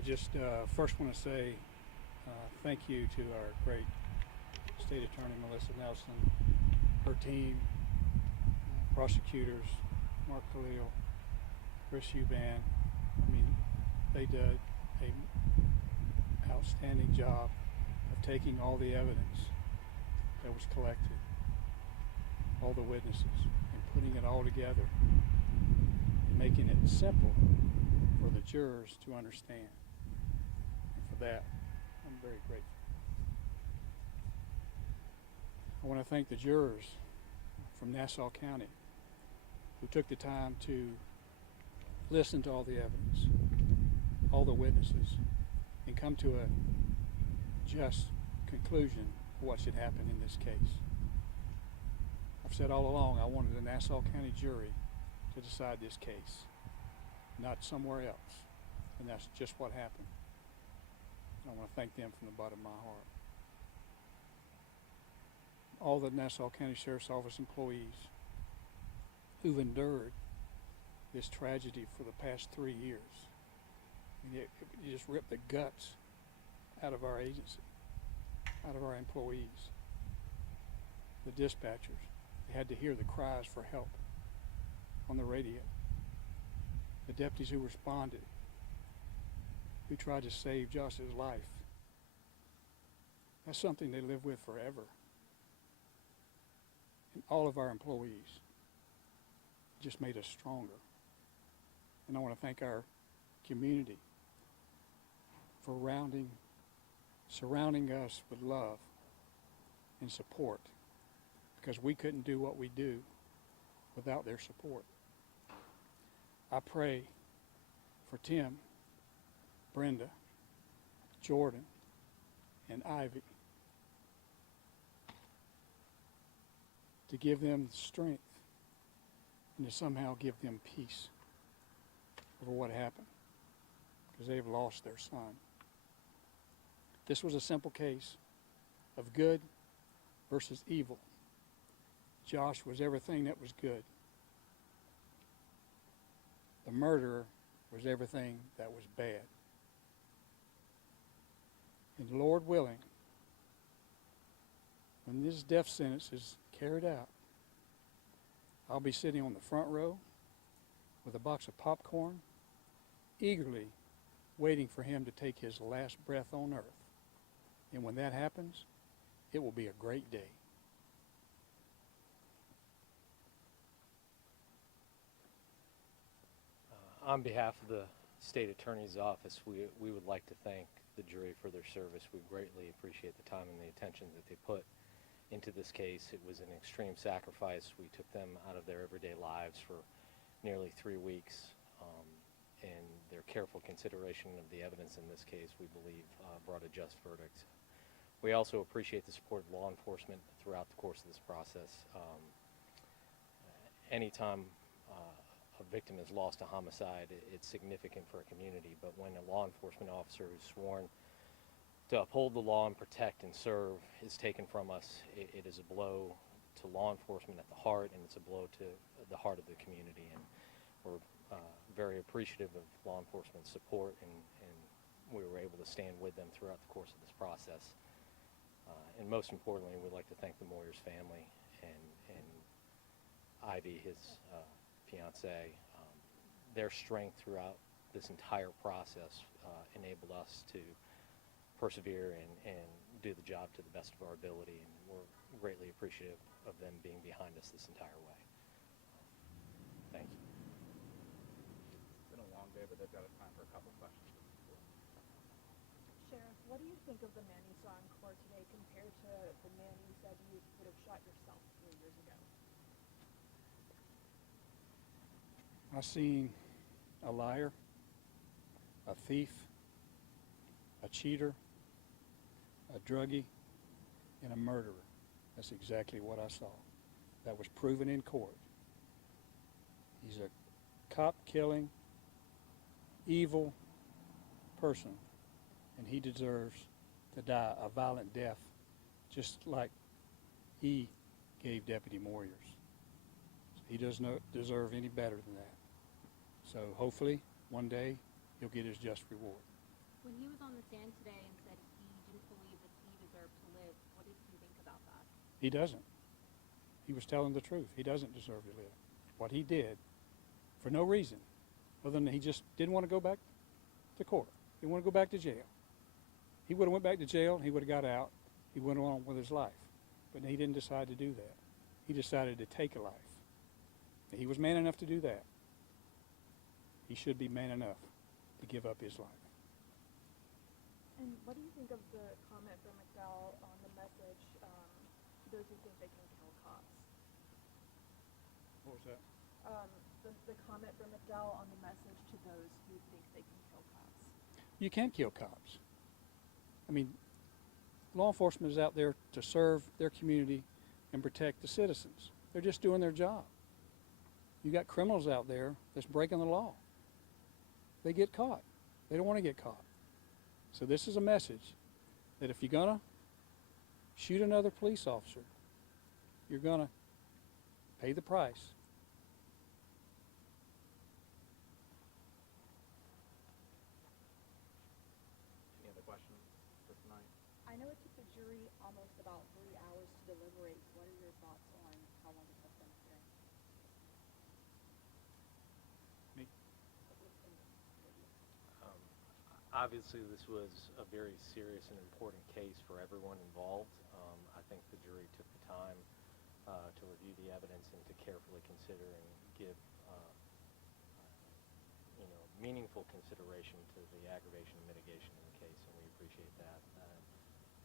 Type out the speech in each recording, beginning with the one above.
I just first want to say thank you to our great State Attorney Melissa Nelson, her team, prosecutors, Mark Khalil, Chris Euban. I mean, they did an outstanding job of taking all the evidence that was collected, all the witnesses, and putting it all together and making it simple for the jurors to understand. And for that, I'm very grateful. I want to thank the jurors from Nassau County who took the time to listen to all the evidence, all the witnesses, and come to a just conclusion of what should happen in this case. I've said all along I wanted a Nassau County jury to decide this case, not somewhere else, and that's just what happened. I want to thank them from the bottom of my heart. All the Nassau County Sheriff's Office employees who've endured this tragedy for the past 3 years. I mean, it just ripped the guts out of our agency, out of our employees. The dispatchers, they had to hear the cries for help on the radio. The deputies who responded, who tried to save Josh's life. That's something they live with forever. And all of our employees just made us stronger. And I want to thank our community for surrounding us with love and support, because we couldn't do what we do without their support. I pray for Tim, Brenda, Jordan, and Ivy to give them strength and to somehow give them peace over what happened, because they've lost their son. This was a simple case of good versus evil. Josh was everything that was good. The murderer was everything that was bad. And Lord willing, when this death sentence is carried out, I'll be sitting on the front row with a box of popcorn, eagerly waiting for him to take his last breath on earth. And when that happens, it will be a great day. On behalf of the State Attorney's Office, we would like to thank the jury for their service. We greatly appreciate the time and the attention that they put into this case. It was an extreme sacrifice. We took them out of their everyday lives for nearly 3 weeks, and their careful consideration of the evidence in this case, we believe, brought a just verdict. We also appreciate the support of law enforcement throughout the course of this process. Anytime a victim is lost to homicide, it's significant for a community, but when a law enforcement officer who's sworn to uphold the law and protect and serve is taken from us, it is a blow to law enforcement at the heart, and it's a blow to the heart of the community. And we're very appreciative of law enforcement's support, and we were able to stand with them throughout the course of this process. And most importantly, we'd like to thank the Moyers family and Ivy, his fiancée. Their strength throughout this entire process enabled us to persevere and do the job to the best of our ability, and we're greatly appreciative of them being behind us this entire way. Thank you. It's been a long day, but they've got time for a couple questions. Sheriff, what do you think of the man you saw in court today compared to the man you said you would have shot yourself 3 years ago? I seen a liar, a thief, a cheater, a druggie, and a murderer. That's exactly what I saw. That was proven in court. He's a cop-killing, evil person, and he deserves to die a violent death, just like he gave Deputy Moyers. He does not deserve any better than that. So hopefully, one day, he'll get his just reward. When he was on the stand today and said he didn't believe that he deserved to live, what did you think about that? He doesn't. He was telling the truth. He doesn't deserve to live. What he did, for no reason, other than he just didn't want to go back to court. He didn't want to go back to jail. He would have went back to jail, he would have got out, he went on with his life. But he didn't decide to do that. He decided to take a life. He was man enough to do that. He should be man enough to give up his life. And what do you think of the comment from McDowell on the message to those who think they can kill cops? What was that? The comment from McDowell on the message to those who think they can kill cops. You can't kill cops. I mean, law enforcement is out there to serve their community and protect the citizens. They're just doing their job. You got criminals out there that's breaking the law. They get caught. They don't want to get caught. So this is a message that if you're going to shoot another police officer, you're going to pay the price. Any other questions for tonight? I know it took the jury almost about 3 hours to deliberate. What are your thoughts on how long it took them today? Me? Obviously, this was a very serious and important case for everyone involved. I think the jury took the time to review the evidence and to carefully consider and give meaningful consideration to the aggravation and mitigation in the case, and we appreciate that.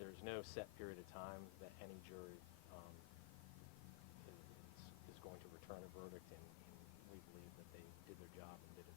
There's no set period of time that any jury is going to return a verdict, and we believe that they did their job and did it